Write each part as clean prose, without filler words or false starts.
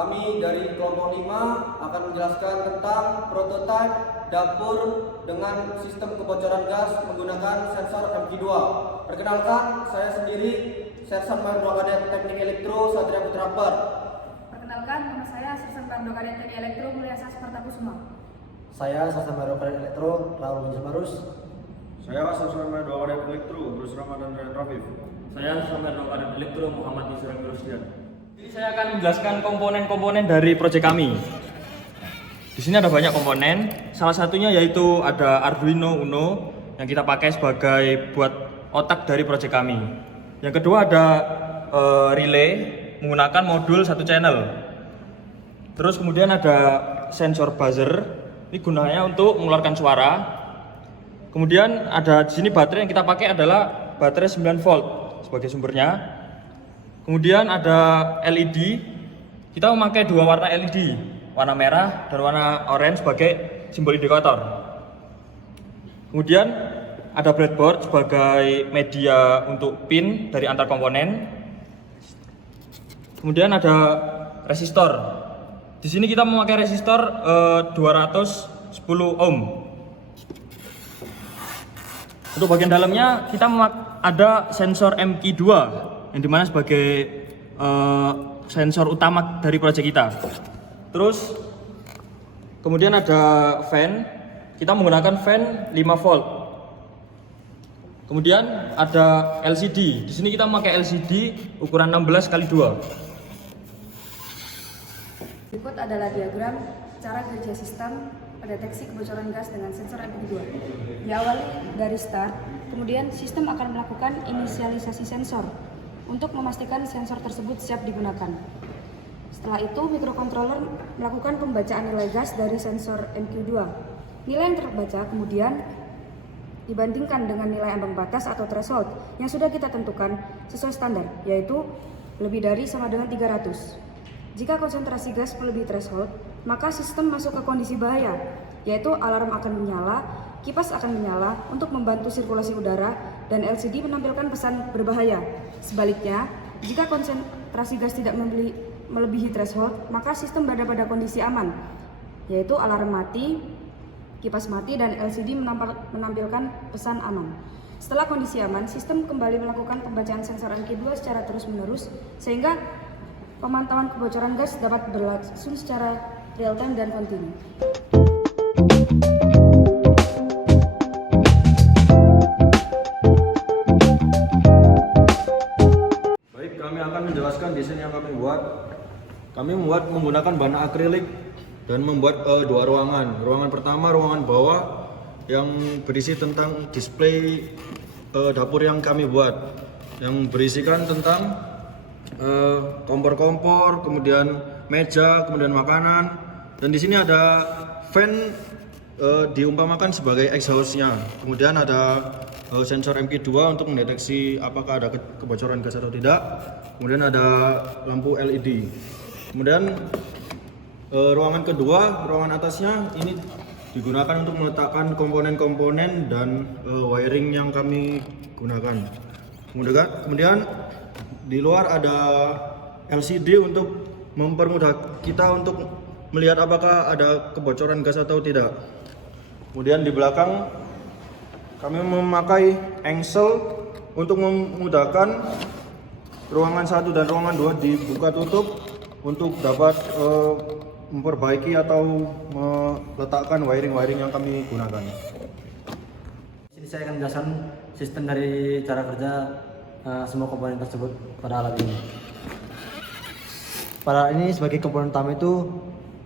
Kami dari kelompok 5 akan menjelaskan tentang prototipe dapur dengan sistem kebocoran gas menggunakan sensor MQ2. Perkenalkan, saya sendiri Sersan Mayor 2 Kadet Teknik Elektro Satria Putra Per. Perkenalkan, nama saya Sersan Mayor 2 Kadet Teknik Elektro Mulyasa Spartakusuma. Saya Sersan Mayor 2 Kadet Elektro Raul Barus. Saya Sersan Mayor 2 Kadet Elektro Bruce Ramadan dan Rafif. Saya Sersan Mayor 2 Kadet Elektro Muhammad Yusra Mirosdian. Jadi saya akan menjelaskan komponen-komponen dari proyek kami. Di sini ada banyak komponen. Salah satunya yaitu ada Arduino Uno yang kita pakai sebagai buat otak dari proyek kami. Yang kedua ada relay menggunakan modul 1 channel. Terus kemudian ada sensor buzzer. Ini gunanya untuk mengeluarkan suara. Kemudian ada di sini baterai yang kita pakai adalah baterai 9 volt sebagai sumbernya. Kemudian ada LED. Kita memakai 2 warna LED, warna merah dan warna orange sebagai simbol indikator. Kemudian ada breadboard sebagai media untuk pin dari antar komponen. Kemudian ada resistor. Di sini kita memakai resistor 210 ohm. Untuk bagian dalamnya kita ada sensor MQ2 yang dimana sebagai sensor utama dari proyek kita. Terus kemudian ada fan. Kita menggunakan fan 5 volt. Kemudian ada LCD. Di sini kita memakai LCD ukuran 16x2. Berikut adalah diagram cara kerja sistem pendeteksi kebocoran gas dengan sensor MQ2. Diawali dari start, kemudian sistem akan melakukan inisialisasi sensor untuk memastikan sensor tersebut siap digunakan. Setelah itu, mikrokontroler melakukan pembacaan nilai gas dari sensor MQ2. Nilai yang terbaca kemudian dibandingkan dengan nilai ambang batas atau threshold yang sudah kita tentukan sesuai standar, yaitu lebih dari sama dengan 300. Jika konsentrasi gas melebihi threshold, maka sistem masuk ke kondisi bahaya, yaitu alarm akan menyala, kipas akan menyala untuk membantu sirkulasi udara, dan LCD menampilkan pesan berbahaya. Sebaliknya, jika konsentrasi gas tidak melebihi threshold, maka sistem berada pada kondisi aman, yaitu alarm mati, kipas mati, dan LCD menampilkan pesan aman. Setelah kondisi aman, sistem kembali melakukan pembacaan sensor MQ2 secara terus-menerus, sehingga pemantauan kebocoran gas dapat berlangsung secara real time dan kontinu. Baik, kami akan menjelaskan desain yang kami buat. Kami membuat menggunakan bahan akrilik dan membuat 2 ruangan. Ruangan pertama, ruangan bawah yang berisi tentang display dapur yang kami buat, yang berisikan tentang kompor-kompor, kemudian meja, kemudian makanan, dan di sini ada fan diumpamakan sebagai exhaust-nya. Kemudian ada sensor MQ2 untuk mendeteksi apakah ada kebocoran gas atau tidak. Kemudian ada lampu LED. Kemudian ruangan kedua, ruangan atasnya ini digunakan untuk meletakkan komponen-komponen dan wiring yang kami gunakan. Kemudian di luar ada LCD untuk mempermudah kita untuk melihat apakah ada kebocoran gas atau tidak. Kemudian di belakang kami memakai engsel untuk memudahkan ruangan 1 dan ruangan 2 dibuka tutup untuk dapat memperbaiki atau meletakkan wiring-wiring yang kami gunakan. Di sini saya akan menjelaskan sistem dari cara kerja semua komponen tersebut pada alat ini. Pada alat ini sebagai komponen utama itu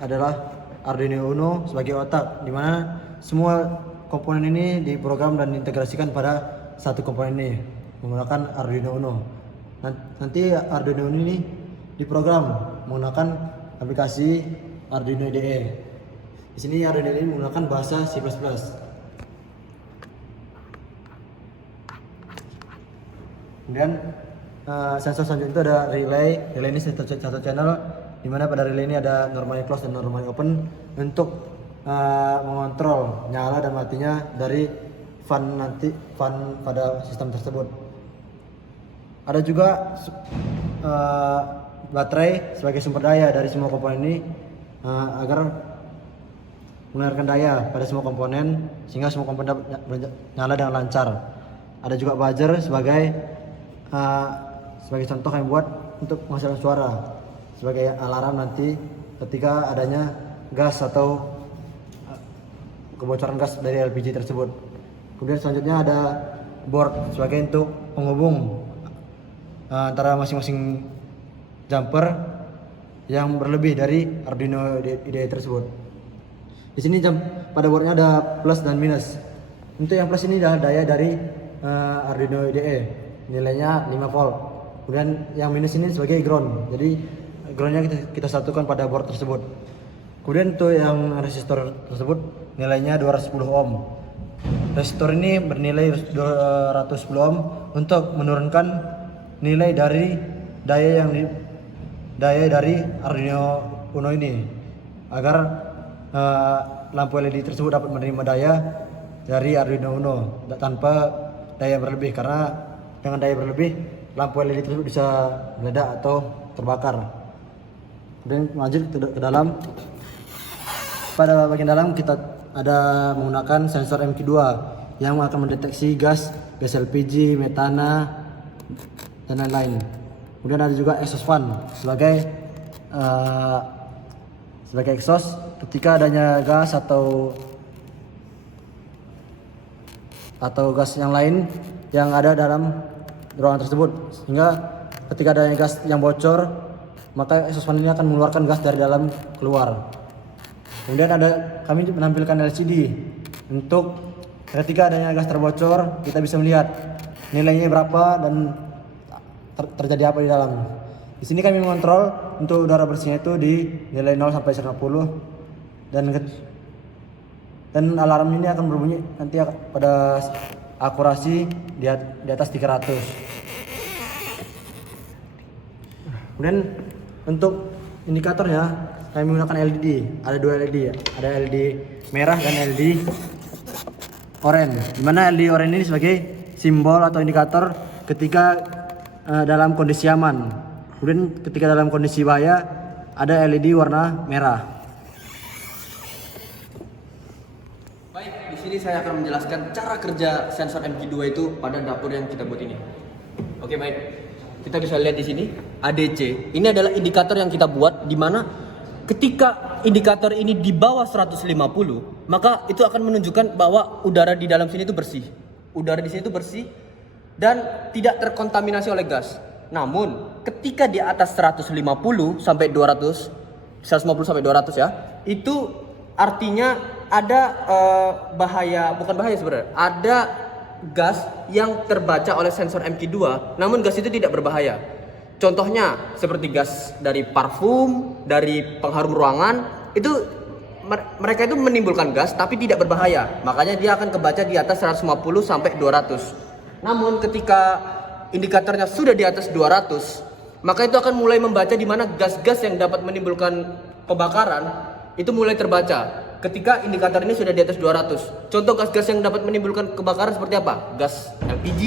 adalah Arduino Uno sebagai otak, di mana semua komponen ini diprogram dan diintegrasikan pada satu komponen ini menggunakan Arduino Uno. Nanti Arduino Uno ini diprogram menggunakan aplikasi Arduino IDE. Di sini Arduino ini menggunakan bahasa C++. Kemudian sensor selanjutnya itu ada relay. Relay ini satu channel, di mana pada relay ini ada normally close dan normally open untuk mengontrol nyala dan matinya dari fan pada sistem tersebut. Ada juga baterai sebagai sumber daya dari semua komponen ini agar mengalirkan daya pada semua komponen sehingga semua komponen dapat nyala dengan lancar. Ada juga buzzer sebagai contoh yang buat untuk menghasilkan suara sebagai alarm nanti ketika adanya gas atau kebocoran gas dari LPG tersebut. Kemudian selanjutnya ada board sebagai untuk penghubung antara masing-masing jumper yang berlebih dari Arduino IDE tersebut. Di sini pada boardnya ada plus dan minus. Untuk yang plus ini adalah daya dari Arduino IDE, nilainya 5 volt. Kemudian yang minus ini sebagai ground. Jadi groundnya kita satukan pada board tersebut. Kemudian untuk yang resistor tersebut nilainya 210 ohm. Resistor ini bernilai 210 ohm untuk menurunkan nilai dari daya dari Arduino Uno ini agar lampu LED tersebut dapat menerima daya dari Arduino Uno tanpa daya berlebih, karena dengan daya berlebih lampu LED tersebut bisa meledak atau terbakar. Kemudian lanjut ke dalam. Pada bagian dalam kita ada menggunakan sensor MQ2 yang akan mendeteksi gas LPG, metana, dan lain-lain. Kemudian ada juga exhaust fan sebagai exhaust ketika adanya gas atau gas yang lain yang ada dalam ruangan tersebut, sehingga ketika adanya gas yang bocor maka exhaust fan ini akan mengeluarkan gas dari dalam keluar. Kemudian kami menampilkan LCD untuk ketika adanya gas terbocor kita bisa melihat nilainya berapa dan terjadi apa di dalam. Di sini kami mengontrol untuk udara bersihnya itu di nilai 0 sampai 150 dan alarm ini akan berbunyi nanti pada akurasi di atas 300. Kemudian untuk indikatornya kami menggunakan LED. Ada 2 LED ya. Ada LED merah dan LED oranye. Di mana LED oranye ini sebagai simbol atau indikator ketika dalam kondisi aman. Kemudian ketika dalam kondisi bahaya ada LED warna merah. Baik, di sini saya akan menjelaskan cara kerja sensor MQ2 itu pada dapur yang kita buat ini. Oke, baik. Kita bisa lihat di sini ADC. Ini adalah indikator yang kita buat di mana ketika indikator ini di bawah 150, maka itu akan menunjukkan bahwa udara di dalam sini itu bersih. Udara di sini itu bersih dan tidak terkontaminasi oleh gas. Namun ketika di atas 150 sampai 200, 150 sampai 200 ya, itu artinya ada bukan bahaya sebenarnya. Ada gas yang terbaca oleh sensor MQ2, namun gas itu tidak berbahaya. Contohnya seperti gas dari parfum, dari pengharum ruangan, itu mereka itu menimbulkan gas tapi tidak berbahaya. Makanya dia akan kebaca di atas 150 sampai 200. Namun ketika indikatornya sudah di atas 200, maka itu akan mulai membaca di mana gas-gas yang dapat menimbulkan kebakaran itu mulai terbaca. Ketika indikator ini sudah di atas 200. Contoh gas-gas yang dapat menimbulkan kebakaran seperti apa? Gas LPG,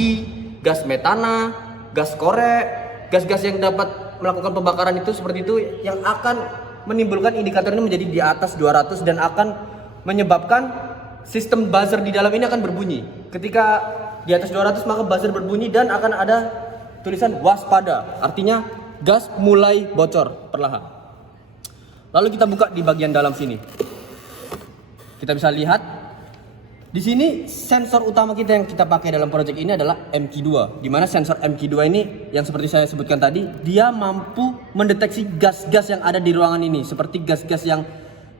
gas metana, gas korek, gas-gas yang dapat melakukan pembakaran itu seperti itu yang akan menimbulkan indikator ini menjadi di atas 200 dan akan menyebabkan sistem buzzer di dalam ini akan berbunyi. Ketika di atas 200 maka buzzer berbunyi dan akan ada tulisan waspada. Artinya gas mulai bocor perlahan. Lalu kita buka di bagian dalam sini. Kita bisa lihat di sini sensor utama kita yang kita pakai dalam proyek ini adalah MQ2. Di mana sensor MQ2 ini yang seperti saya sebutkan tadi, dia mampu mendeteksi gas-gas yang ada di ruangan ini, seperti gas-gas yang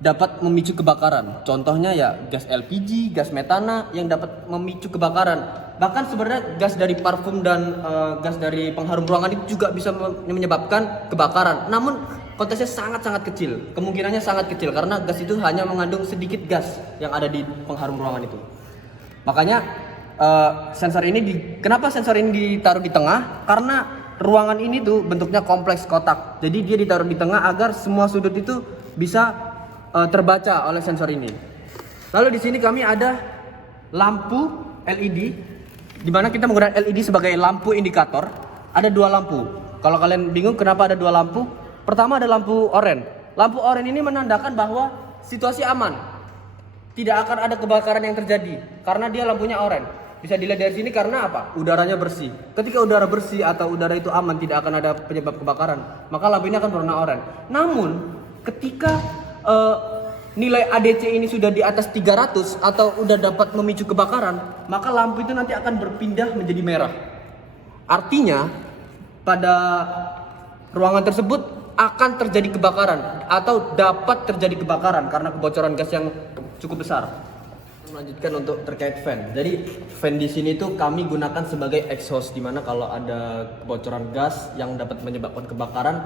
dapat memicu kebakaran. Contohnya ya gas LPG, gas metana yang dapat memicu kebakaran. Bahkan sebenarnya gas dari parfum dan gas dari pengharum ruangan itu juga bisa menyebabkan kebakaran. Namun konteksnya sangat-sangat kecil. Kemungkinannya sangat kecil karena gas itu hanya mengandung sedikit gas yang ada di pengharum ruangan itu. Makanya kenapa sensor ini ditaruh di tengah? Karena ruangan ini tuh bentuknya kompleks kotak. Jadi dia ditaruh di tengah agar semua sudut itu bisa terbaca oleh sensor ini. Lalu di sini kami ada lampu LED, di mana kita menggunakan LED sebagai lampu indikator. Ada 2 lampu. Kalau kalian bingung kenapa ada 2 lampu, Pertama ada lampu oranye. Lampu oranye ini menandakan bahwa situasi aman. Tidak akan ada kebakaran yang terjadi karena dia lampunya oranye. Bisa dilihat dari sini karena apa? Udaranya bersih. Ketika udara bersih atau udara itu aman, tidak akan ada penyebab kebakaran, maka lampu ini akan berwarna oranye. Namun ketika nilai ADC ini sudah di atas 300 atau udah dapat memicu kebakaran, maka lampu itu nanti akan berpindah menjadi merah. Artinya pada ruangan tersebut akan terjadi kebakaran atau dapat terjadi kebakaran karena kebocoran gas yang cukup besar. Melanjutkan untuk terkait fan. Jadi fan di sini tuh kami gunakan sebagai exhaust, dimana kalau ada kebocoran gas yang dapat menyebabkan kebakaran,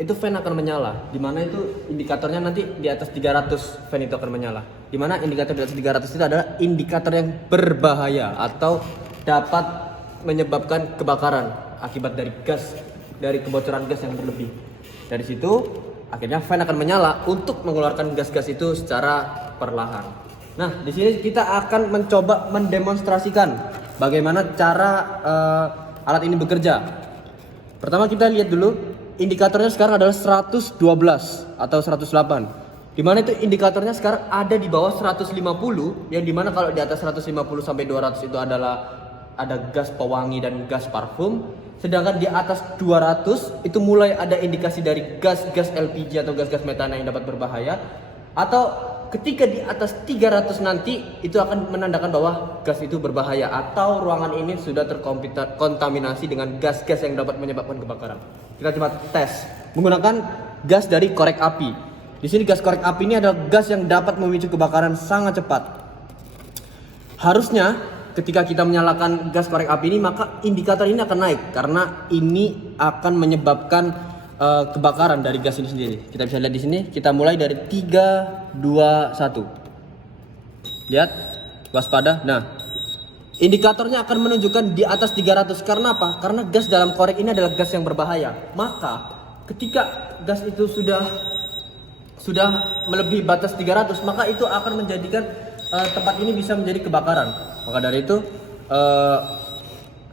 itu fan akan menyala. Dimana itu indikatornya nanti di atas 300 fan itu akan menyala. Dimana indikator di atas 300 itu adalah indikator yang berbahaya atau dapat menyebabkan kebakaran akibat dari gas, dari kebocoran gas yang berlebih. Dari situ akhirnya fan akan menyala untuk mengeluarkan gas-gas itu secara perlahan. Nah, di sini kita akan mencoba mendemonstrasikan bagaimana cara alat ini bekerja. Pertama kita lihat dulu indikatornya sekarang adalah 112 atau 108. Dimana itu indikatornya sekarang ada di bawah 150, yang dimana kalau di atas 150 sampai 200 itu adalah ada gas pewangi dan gas parfum. Sedangkan di atas 200 itu mulai ada indikasi dari gas-gas LPG atau gas-gas metana yang dapat berbahaya. Atau ketika di atas 300 nanti itu akan menandakan bahwa gas itu berbahaya atau ruangan ini sudah terkontaminasi dengan gas-gas yang dapat menyebabkan kebakaran. Kita coba tes menggunakan gas dari korek api. Di sini gas korek api ini adalah gas yang dapat memicu kebakaran sangat cepat. Harusnya ketika kita menyalakan gas korek api ini, maka indikator ini akan naik karena ini akan menyebabkan kebakaran dari gas ini sendiri. Kita bisa lihat di sini, kita mulai dari 3, 2, 1. Lihat, waspada. Nah, indikatornya akan menunjukkan di atas 300. Karena apa? Karena gas dalam korek ini adalah gas yang berbahaya. Maka ketika gas itu sudah melebihi batas 300, maka itu akan menjadikan tempat ini bisa menjadi kebakaran. Maka dari itu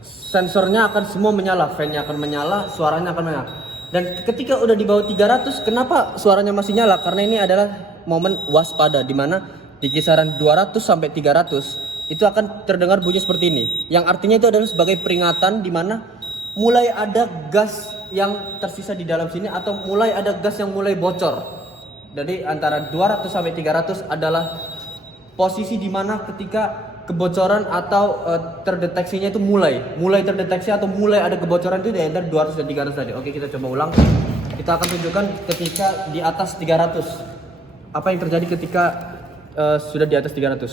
sensornya akan semua menyala, fan-nya akan menyala, suaranya akan menyala. Dan ketika udah di bawah 300, kenapa suaranya masih nyala? Karena ini adalah momen waspada, di mana di kisaran 200 sampai 300 itu akan terdengar bunyi seperti ini. Yang artinya itu adalah sebagai peringatan di mana mulai ada gas yang tersisa di dalam sini atau mulai ada gas yang mulai bocor. Jadi antara 200 sampai 300 adalah posisi di mana ketika kebocoran atau terdeteksinya itu mulai terdeteksi atau mulai ada kebocoran itu di antara 200 dan 300 tadi. Oke, kita coba ulang. Kita akan tunjukkan ketika di atas 300. Apa yang terjadi ketika sudah di atas 300.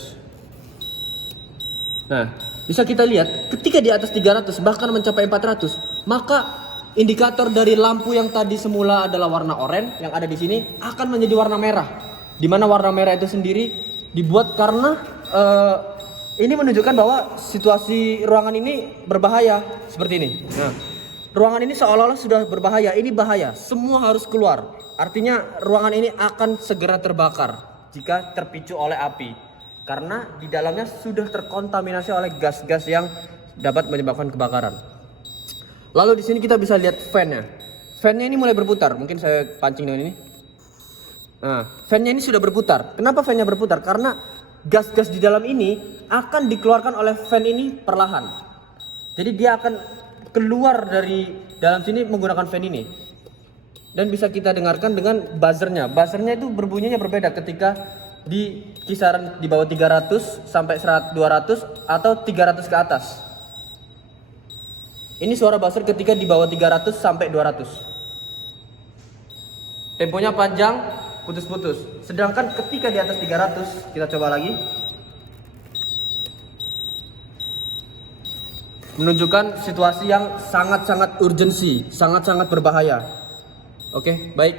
Nah, bisa kita lihat ketika di atas 300 bahkan mencapai 400, maka indikator dari lampu yang tadi semula adalah warna oranye yang ada di sini akan menjadi warna merah. Di mana warna merah itu sendiri dibuat karena ini menunjukkan bahwa situasi ruangan ini berbahaya seperti ini. Nah, ruangan ini seolah-olah sudah berbahaya. Ini bahaya. Semua harus keluar. Artinya ruangan ini akan segera terbakar jika terpicu oleh api. Karena di dalamnya sudah terkontaminasi oleh gas-gas yang dapat menyebabkan kebakaran. Lalu di sini kita bisa lihat fan-nya. Fan-nya ini mulai berputar. Mungkin saya pancing dengan ini. Nah, fan-nya ini sudah berputar. Kenapa fan-nya berputar? Karena gas-gas di dalam ini akan dikeluarkan oleh fan ini perlahan. Jadi dia akan keluar dari dalam sini menggunakan fan ini. Dan bisa kita dengarkan dengan buzzernya. Buzzernya itu berbunyinya berbeda ketika di kisaran di bawah 300 sampai 200 atau 300 ke atas. Ini suara buzzer ketika di bawah 300 sampai 200. Temponya panjang, putus-putus. Sedangkan ketika di atas 300, kita coba lagi. Menunjukkan situasi yang sangat-sangat urgensi, sangat-sangat berbahaya. Oke, baik.